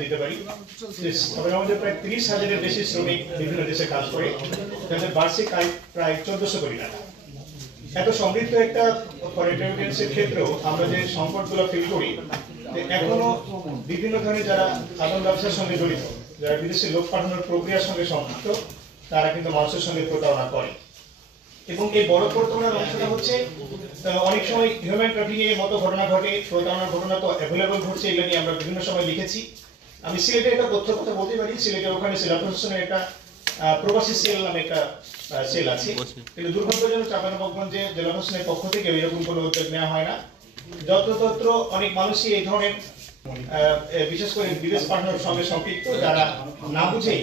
দিতে পারি। তবে আমাদের প্রায় 30,000-এর বেশি শ্রমিক বিভিন্ন দেশে কাজ করে, তাদের বার্ষিক আয় প্রায় 1400 কোটি টাকা। এত সমৃদ্ধ একটা ফরেন রেমিটেন্সের ক্ষেত্রেও আমরা যে সংকটগুলো ফিল করি, এখনো বিভিন্ন ধরনের যারা আদম ব্যবসার সঙ্গে জড়িত, যারা বিদেশে লোক পাঠানোর প্রক্রিয়ার সঙ্গে সম্পৃক্ত, তারা কিন্তু মানুষের সঙ্গে প্রতারণা করে। এবং এই বড় প্রতারণার অংশটা হচ্ছে অনেক সময় হিউম্যান ট্রাফিকিং এর মতো ঘটনা ঘটে, প্রতারণার ঘটনা তো অ্যাভেলেবল ঘটছে, এগুলো নিয়ে আমরা বিভিন্ন সময় লিখেছি। আমি সিলেটে একটা তথ্যের কথা বলতে পারি, সিলেটে ওখানে জেলা প্রশাসনের একটা প্রবাসী সেল নামে একটা সেল আছে, কিন্তু দুর্ভাগ্যজনক চাঁপাইনবাবগঞ্জে জেলা প্রশাসনের পক্ষ থেকে এরকম কোনো উদ্যোগ নেওয়া হয় না। যত্রতত্র অনেক মানুষই এই ধরনের বিশেষ করে বিদেশ পাঠানোর সঙ্গে সম্পৃক্ত, যারা না বুঝেই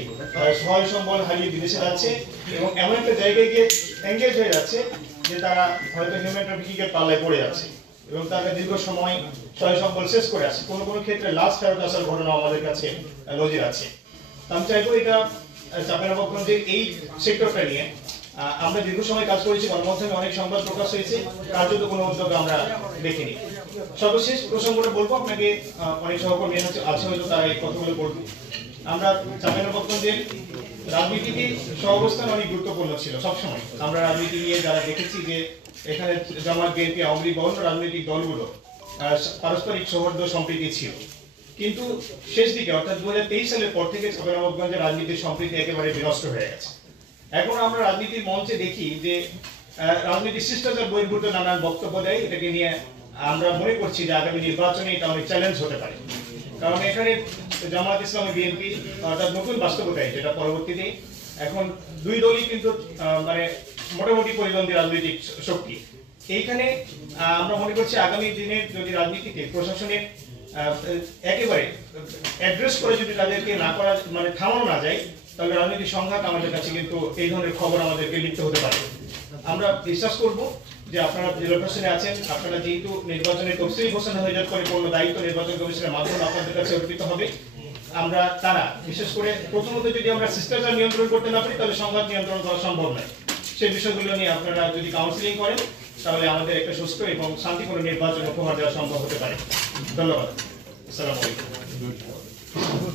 সহায় সম্বল হারিয়ে বিদেশে যাচ্ছে এবং এমন একটা জায়গায় গিয়ে এঙ্গেজ হয়ে যাচ্ছে যে তারা হয়তো হিউম্যান ট্রাফিকিং এর পাল্লায় পড়ে যাচ্ছে এবং তারা দীর্ঘ সময় সহায় সম্বল শেষ করে আসে। কোনো কোনো ক্ষেত্রে লাস্ট ফেরত আসার ঘটনা আমাদের কাছে নজির আছে। আমি চাইবো এটা চাঁপাইনবাবগঞ্জের এই সেক্টরটা নিয়ে আমরা দীর্ঘ সময় কাজ করেছি, গণমাধ্যমে অনেক সংবাদ প্রকাশ হয়েছে, কার্যত কোনো উদ্যোগ আমরা দেখিনি। সর্বশেষ প্রসঙ্গটা বলবো, আপনাকে অনেক সহকর্মী আছে হয়তো তারা এই কথাগুলো বলবো। আমরা চাঁপাইনবাবগঞ্জের রাজনীতিতে সহাবস্থান অনেক গুরুত্বপূর্ণ ছিল সবসময়। আমরা রাজনীতি নিয়ে যারা দেখেছি যে এখানে জামাত, বিএনপি, আওয়ামী লীগ বিভিন্ন রাজনৈতিক দলগুলো পারস্পরিক সৌহার্দ্য সম্প্রীতি ছিল, কিন্তু শেষ দিকে অর্থাৎ 2023 সালের পর থেকে চাঁপাইনবাবগঞ্জের রাজনীতির সম্প্রীতি একেবারে বিনষ্ট হয়ে গেছে। এখন আমরা রাজনীতির মঞ্চে দেখি যে রাজনীতির শিষ্টাচার বহির্ভূত নানান বক্তব্য দেয়। এটাকে নিয়ে আমরা মনে করছি যে আগামী নির্বাচনে এটা অনেক চ্যালেঞ্জ হতে পারে, কারণ এখানে জামাত ইসলামী, বিএনপি অর্থাৎ নতুন বাস্তবতায় যেটা পরবর্তীতে এখন দুই দলই কিন্তু মানে মোটামুটি প্রতিদ্বন্দ্বী রাজনৈতিক শক্তি। এইখানে আমরা মনে করছি আগামী দিনের যদি রাজনীতিতে প্রশাসনের একেবারে অ্যাড্রেস করে যদি তাদেরকে না করা মানে থামানো না যায়, তাহলে রাজনৈতিক সংঘাত আমাদের কাছে কিন্তু এই ধরনের খবর আমাদেরকে লিখতে হতে পারে। আমরা বিশ্বাস করব যে আপনারা জেলা প্রশাসনে আছেন, আপনারা যেহেতু নির্বাচনের তফসিল ঘোষণা হয়ে যাওয়ার পরে পূর্ণ দায়িত্ব নির্বাচন কমিশনের মাধ্যমে আপনাদের কাছে অর্পিত হবে। আমরা তারা বিশেষ করে প্রথমত যদি আমরা শিষ্টাচার নিয়ন্ত্রণ করতে না পারি, তাহলে সংঘাত নিয়ন্ত্রণ করা সম্ভব নয়। সেই বিষয়গুলো নিয়ে আপনারা যদি কাউন্সিলিং করেন, তাহলে আমাদের একটা সুস্থ এবং শান্তিপূর্ণ নির্বাচন উপহার দেওয়া সম্ভব হতে পারে। ধন্যবাদ। আসসালামু আলাইকুম।